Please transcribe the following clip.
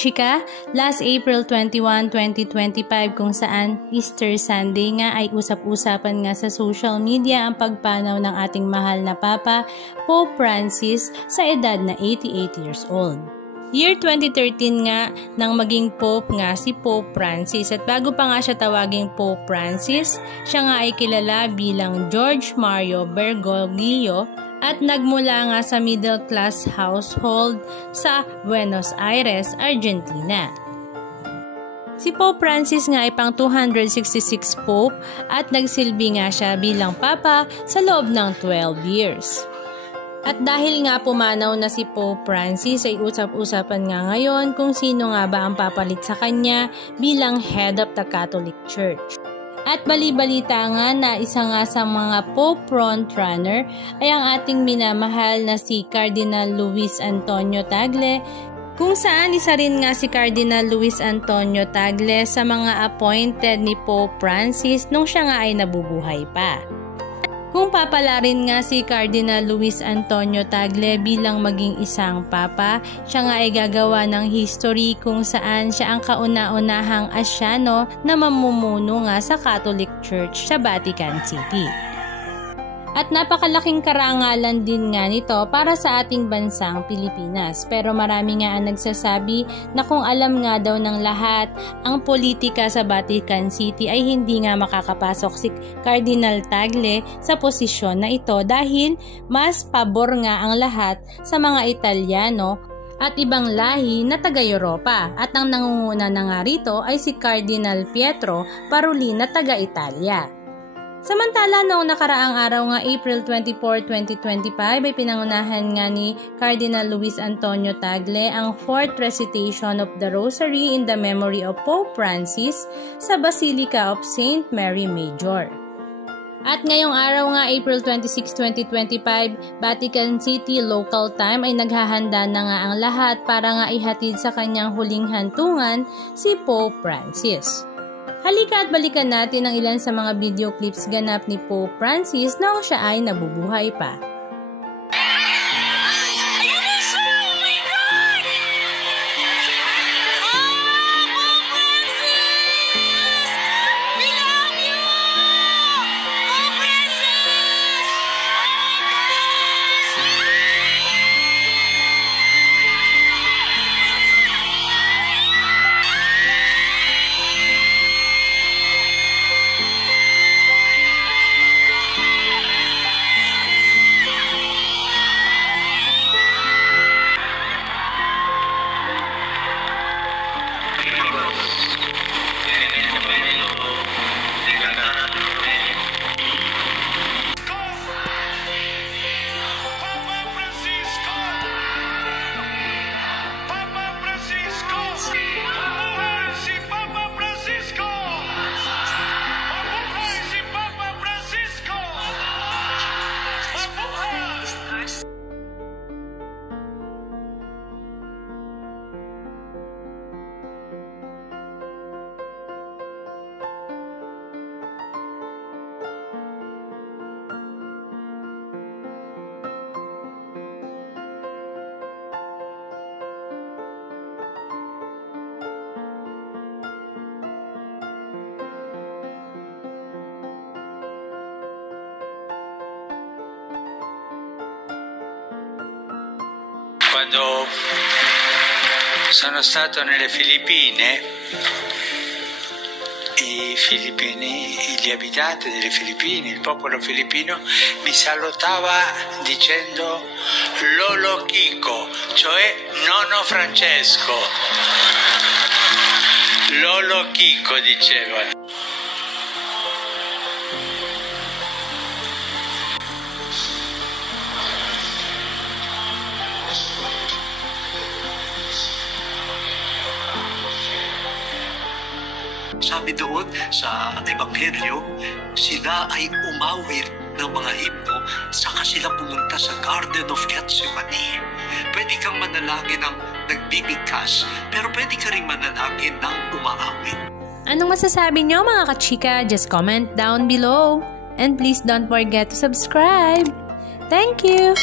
kachika, last April 21, 2025 kung saan Easter Sunday nga ay usap-usapan nga sa social media ang pagpanaw ng ating mahal na Papa, Pope Francis sa edad na 88 years old. Year 2013 nga nang maging Pope nga si Pope Francis at bago pa nga siya tawaging Pope Francis, siya nga ay kilala bilang George Mario Bergoglio at nagmula nga sa middle class household sa Buenos Aires, Argentina. Si Pope Francis nga ay pang 266 Pope at nagsilbi nga siya bilang Papa sa loob ng 12 years. At dahil nga pumanaw na si Pope Francis ay usap-usapan nga ngayon kung sino nga ba ang papalit sa kanya bilang head of the Catholic Church. At bali-balita nga na isa nga sa mga Pope frontrunner ay ang ating minamahal na si Cardinal Luis Antonio Tagle, kung saan isa rin nga si Cardinal Luis Antonio Tagle sa mga appointed ni Pope Francis nung siya nga ay nabubuhay pa. Kung papalarin nga si Cardinal Luis Antonio Tagle bilang maging isang papa, siya nga ay gagawa ng history kung saan siya ang kauna-unahang Asyano na mamumuno nga sa Catholic Church sa Vatican City. At napakalaking karangalan din nga nito para sa ating bansang Pilipinas. Pero marami nga ang nagsasabi na kung alam nga daw ng lahat ang politika sa Vatican City ay hindi nga makakapasok si Cardinal Tagle sa posisyon na ito dahil mas pabor nga ang lahat sa mga Italyano at ibang lahi na taga-Europa at ang nangunguna na nga rito ay si Cardinal Pietro Parolin na taga-Italia. Samantala, noong nakaraang araw nga April 24, 2025 ay pinangunahan nga ni Cardinal Luis Antonio Tagle ang 4th recitation of the Rosary in the memory of Pope Francis sa Basilica of St. Mary Major. At ngayong araw nga April 26, 2025, Vatican City local time ay naghahanda na nga ang lahat para nga ihatid sa kanyang huling hantungan si Pope Francis. Halika at balikan natin ang ilan sa mga video clips ganap ni Pope Francis noong siya ay nabubuhay pa. Quando sono stato nelle Filippine, gli abitanti delle Filippine, il popolo filippino mi salutava dicendo Lolo Chico, cioè nonno Francesco. Lolo Chico dicevano. Sabi doon sa Ebanghelyo, sila ay umawit ng mga himno saka sila pumunta sa Garden of Gethsemane. Pwede kang manalangin ng nagbibigkas, pero pwede ka rin manalangin ng umaawit. Anong masasabi niyo mga kachika? Just comment down below. And please don't forget to subscribe. Thank you!